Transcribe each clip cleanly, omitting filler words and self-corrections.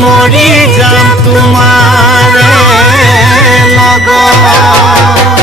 মৰি যাম তোমাৰে লগত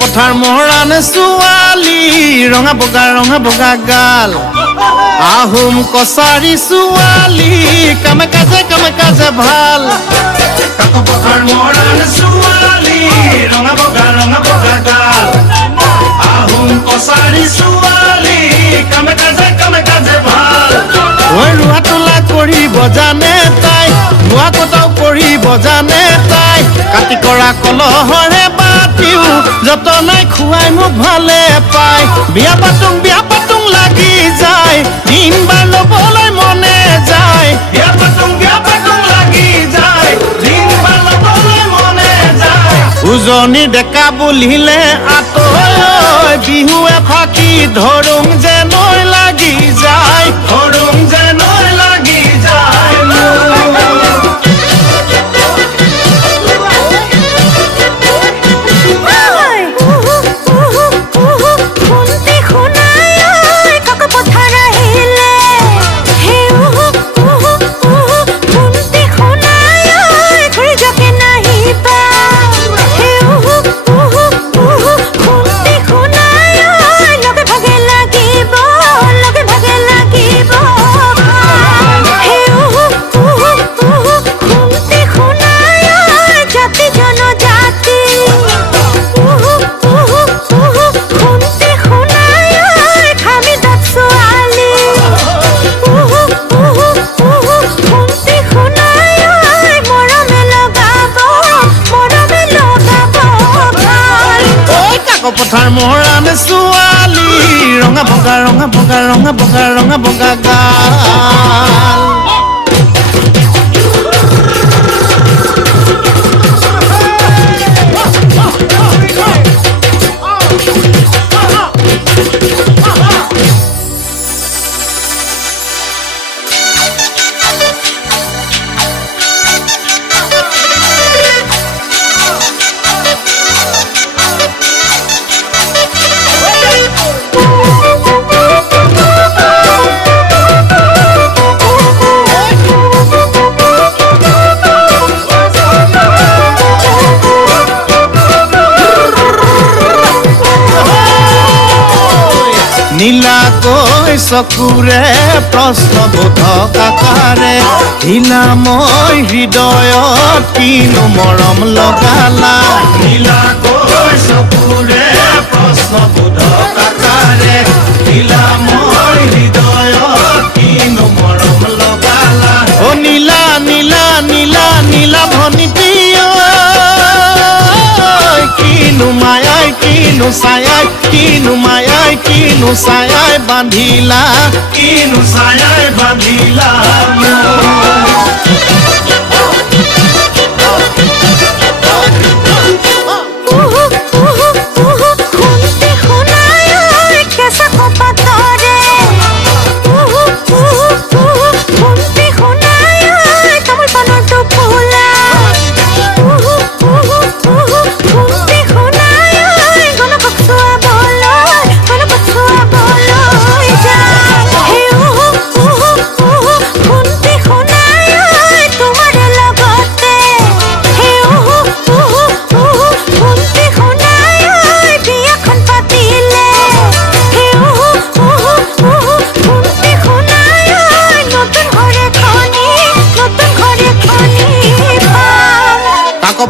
পথাৰ মৰাণ ছোৱালী ৰঙা বগা গাল আহোম কছাৰী ছোৱালী কামে কাজে ভাল কাকো পথাৰ মৰাণ ছোৱালী ৰঙা বগা গাল আহোম কছাৰী ছোৱালী কামে কাজে ভাল ওই ৰুৱা তোলা কৰিব জানে তাই ৰুৱা কটাও কৰিব জানে তাই কাটি কৰা কলহৰে বাতিও যতনাই খুৱাই মোক ভালে পায় বিয়া পাতুং লাগি যায় দিন বাৰ ল'বলৈ মনে যায় বিয়া পাতুং লাগি যায় দিন বাৰ ল'বলৈ মনে যায় উজনি ডেকা বুলিলে আতৈ বিহুৱে ফাকি ধৰুং যে নৈ লাগি যায় পথাৰ মৰাণ ছোৱালী ৰঙা বগা গাল নীলাকৈ চকুৰে প্ৰশ্নবোধক আকাৰে ঢিলাময় হৃদয়ত কিনো মৰম লগালা নীলাকৈ চকুৰে প্ৰশ্নবোধক আকাৰে ঢিলাময় হৃদয়ত কিনো মৰম লগালা ও নীলা নীলা নীলা নীলা ভনিতী কিনো মায়াই কিনো ছায়াই কিনো মায়াই কিনো ছায়াই বান্ধিলা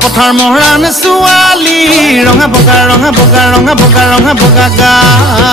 পথাৰ মৰাণ ছোৱালী ৰঙা বগা গাল